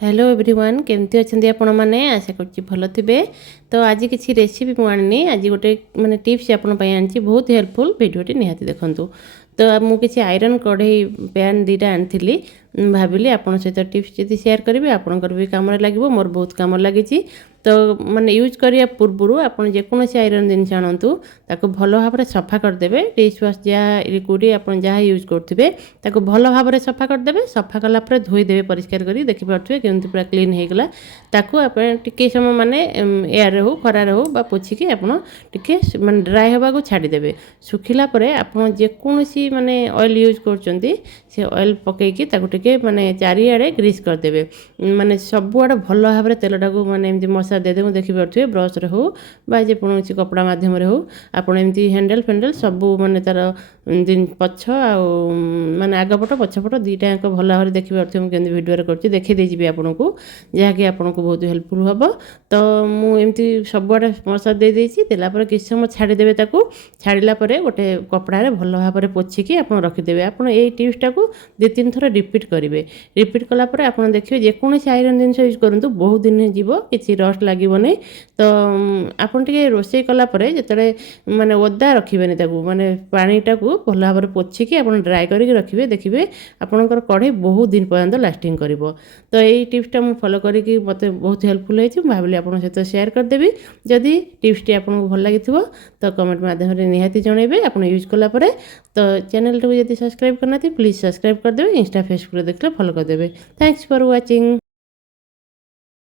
Hello everyone केमती अच्छे आपण मैंने आशा कर भल थे। तो आज किसी रेसिपी मुझे आज गोटे माने टिप्स आनी बहुत हेल्पफुल भिडियोटी निहाती देखूँ। तो मुझे आयरन कढ़ई पैन दुईटा आनी भाविली आपण सहित टिप्स जब शेयर करी आपंकर भी कम लगे मोर बहुत कम लगी। तो माने यूज करिया पूर्व आप जेकोसी आयरन जिन आणतु ताको भल भाव में सफा करदे। डिश वाश जहाँ लिक्विड आप जहाँ यूज करुवे ताको भल भाव में सफा करदे। सफा कलापर धोईदेवे परिष्कार कर देखिपे केमती पूरा क्लीन होगला। ताकू आप टिके समय माने एयर हो खरार हो पोछिकी आपके माने ड्राए होगा को छाड़देवे। सुखिला आप जेकोसी माने ऑयल यूज कर ऑयल पकईकी टिके माने चारिआडे ग्रीस करदे। माने सबुआड़े भल भाव में तेलटा को माने मसा देदे देखिपे ब्रश हो जेकोसी कपड़ा मध्यम हो आप हैंडल फेंडल सबू माने तार दिन पछ माने आगपट पछपट दुईटा भल भाव में देखिपे मुझे भिडियो कर देखी आपन को जहाँकि आपन को बहुत हेल्पफुल हम। तो मुझे सबुआड़े मसा देलापर किसी समय छाड़देवे। छाड़ला गोटे कपड़े भल भाव में पोछिकी आप रखिदेवे। आप टिप्सटा को 2-3 थर रिपीट करेंगे। रिपीट कलापर आप देखिए जेकोसी आयरन जिन यूज करूँ बहुत दिन जीव कि रस्ट लगे। तो आपन टे रोषे कलापर जो माने ओदा रखिए माने पानीटा को भल भाव में पोछिकी आप ड्राए करके रखिए देखिए आपंकर कढ़ई बहुत दिन पर्यंत लास्टिंग कर। तो यही टिप्सटा मुझे फॉलो करके मत बहुत हेल्पफुल होती भाविली आप सहित शेयर करदेवी। जदि टिप्सटी आपको भल लगी तो कमेंट माध्यम निहाती जनइबे आप यूज कलापर। तो चैनल को जब सब्सक्राइब करना प्लीज सब्सक्राइब करदे। इंस्टा फेसबुक देखले फॉलो करदे। Thanks for watching.